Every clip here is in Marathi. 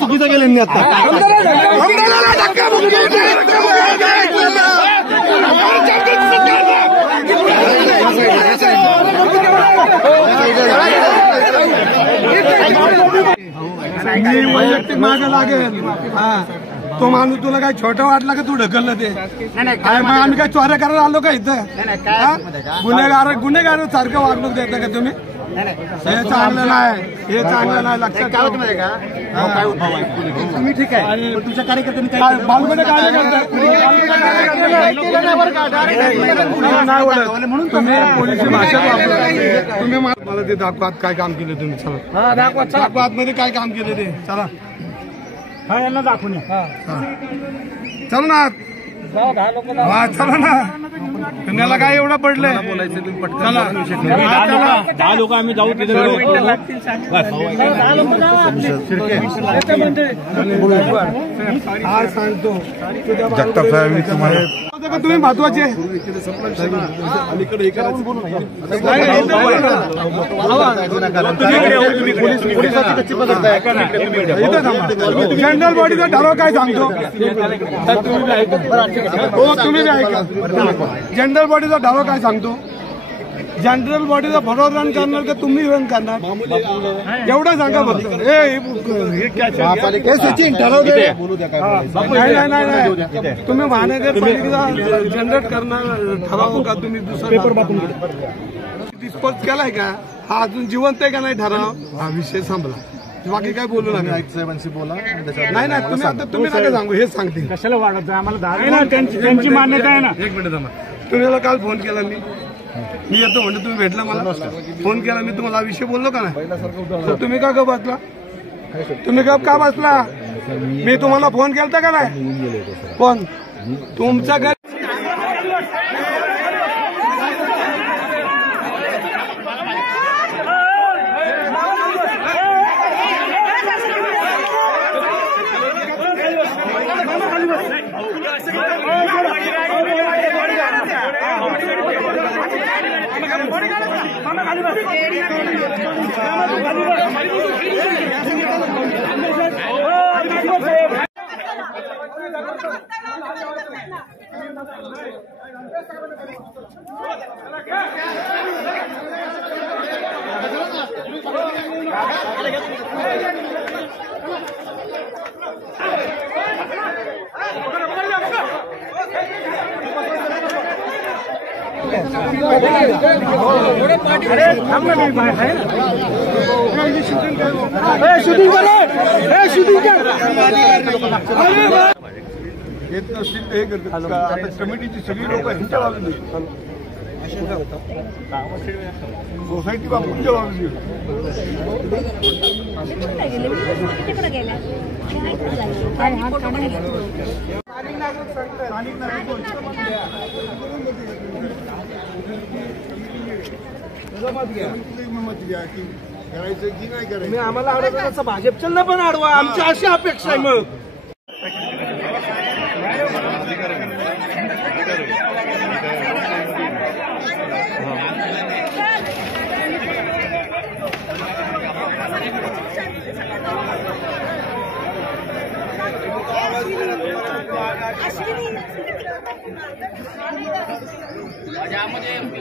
चुकीचं केलं मी आता वैयक्तिक मागे लागेल. तो माणूस तुला काय छोटं वाटला का तू ढकललं ते? मग आम्ही काय चोऱ्या करायला आलो का इथं? गुन्हेगार सारखं वागणूक देता का तुम्ही? हे चांगलं नाही, हे चांगलं नाही. लक्षात तुम्ही ठीक आहे, तुमच्या कार्यकर्त्यांनी म्हणून तुम्ही पोलिसी भाषा तुम्ही मला ते दाखवात काय काम केलं तुम्ही. चला दाखवात मध्ये काय काम केलं ते. चला यांना दाखवून चल ना. चला ना, तुम्हाला काय एवढं पडलंय बोलायचं? चला 10 लोक आम्ही जाऊ तिथे. हा सांगतो तुम्ही महत्वाचे जनरल बॉडीचा ठराव काय सांगतो? तुम्ही ऐका. जनरल बॉडीचा ठराव काय सांगतो? जनरल बॉडीचा भरोसा रन करणार का तुम्ही रन करणार? एवढं सांगा फक्त. सचिन ठरव दे. नाही तुम्ही महानगरपालिकेचा जनरेट करणार ठराव का तुम्ही दुसरा पेपर डिस्पोज केलाय का? हा अजून जिवंत आहे का नाही ठराव? हा विषय संपला. बाकी काय बोलू नका. साहेबांशी बोला. नाही तुम्ही आता तुम्ही नका सांगू, हेच सांगते. कशाला वाढत आम्हाला त्यांची मान्यता आहे ना. एक मिनिट थांबा. तुम्हाला काल फोन केला मी येतो म्हणजे तुम्ही भेटला मला. फोन केला मी तुम्हाला विषय बोललो का नाही? तर तुम्ही का बसला? तुम्ही का बसला? मी तुम्हाला फोन केलता का नाही? फोन तुमचा घर शूटिंग येत नसतील हे करतात. आता कमिटीची सगळी लोक ह्यांच्या लावली, सोसायटी बापूंच्या लावली. करायचं की नाही करायचं? आम्हाला अडवण्याचा भाजपच्या पण अडवा, आमची अशी अपेक्षा आहे. मग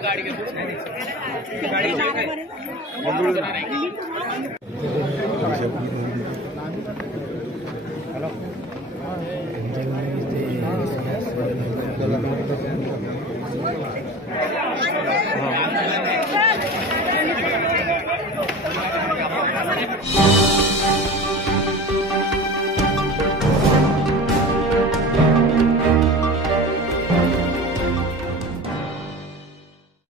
गाडी